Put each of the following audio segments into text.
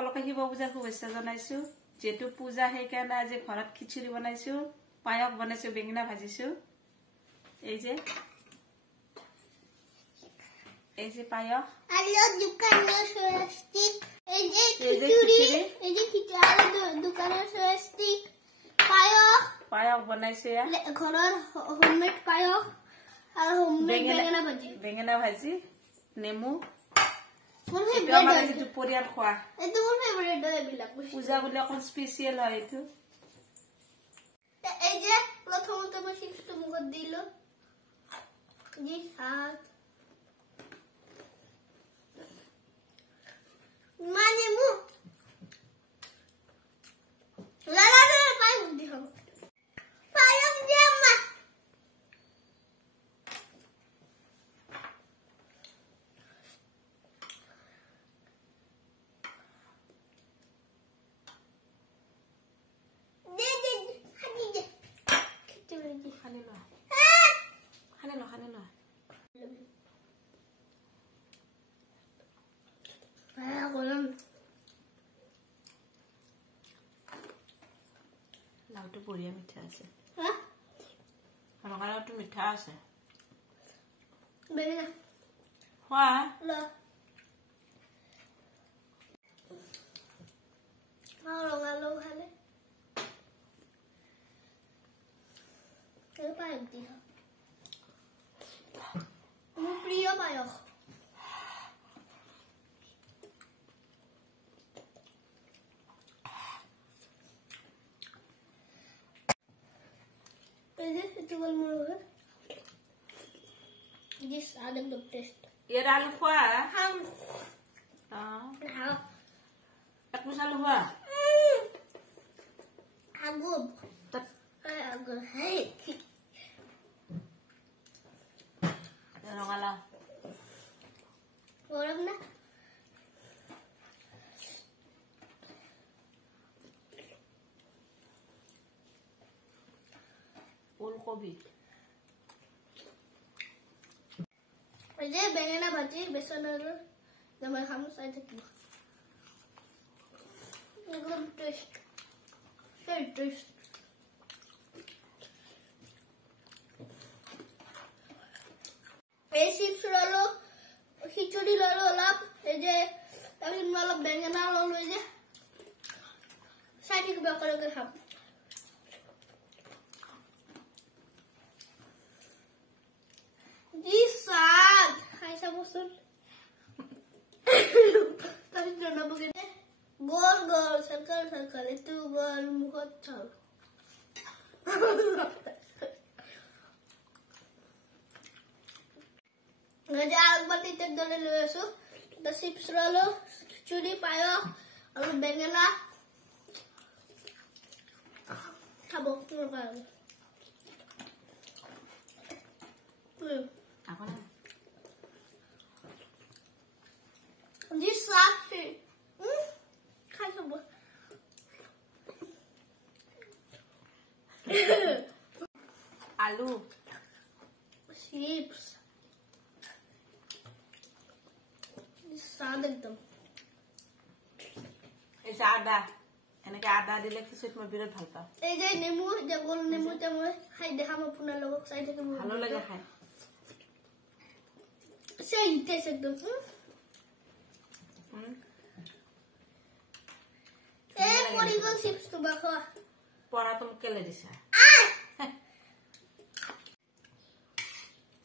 সকলোকে শিৱ পূজাৰ শুভেচ্ছা জনাইছো যেটো পূজা সেইকাৰণে আজি ঘৰত খিচুৰি বনাইছো পায়স বনাইছো বেঙেনা ভাজিছো এই যে পায়স আলো দোকানৰ সস্তিক এই যে খিচুৰি দোকানৰ সস্তিক পায়স বনাইছো ইয়া ঘৰৰ হোমমেড পায়স আৰু হোমমেড বেঙেনা ভাজি নেমু এটা মানে যেটো পৰিয়াল খোৱা এটো মোৰ ফেভাৰিট হয় বিলাক পূজা বুলি অকল স্পেশাল হয় এটো এই যে প্ৰথমতে মই চিপছটো মুখত দিলো জি হাত মানে মু লালা পাই বুদ্ধি হব পায়ক জামা লাউটো বঢ়িয়া মিঠা আছে ৰঙালাউটো মিঠা আছে বেঙেনা খোৱা ৰঙালাউ খালে পায়স দি মোৰ প্ৰিয় পায়স Itu kan mulu. This ada the taste. Ya dah lupa. Ham. Tak bisa lupa. Agub. Tak. Agub. Hey. Rongala. Orang na. Kopi. Aja beঙেনা ভাজি বেসনৰ নমা খাম চাই থাকিব একদম টেস্ট সেই টেস্ট এই চিপছ ললো খিচুড়ি ললো অলপ এই যে আমি অলপ বেঙেনা ললো এই যে চাই থাকিব একেলগে খাম Disad, hai sabosun. Tapi jangan begini. Gol, circle itu gol muhot cal. Ngajar agak titik dulu lesu. Kita chips lalu, curi payah, lalu beঙেনা. Kabok nurkan. Apa nih? This sapi. Kan semua. Alu. Chips. This sadar tuh. Ada. এনেকে আদা দিলে খিচুড়িত মই বিৰাট ভাল পাওঁ এই যে নেমু যে গোল নেমুতে মই খাই দেখাম আপোনাৰ লগত চাই থাকিব ভালো লাগে খাই সেই টেস্ট একদম এই পরিগল চিপস তো বাখা পড়া তুমি কেলে দিছা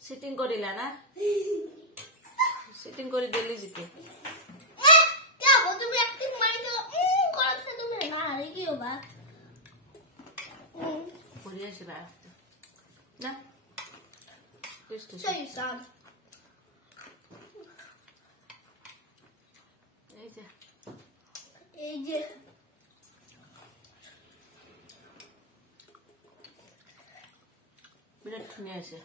সিটিং করিলা না সিটিং কৰি দিলি জিতে Ba. Podria ser basta. Né? Isso. Sei, sabe? Ei, je. Biar punya sih.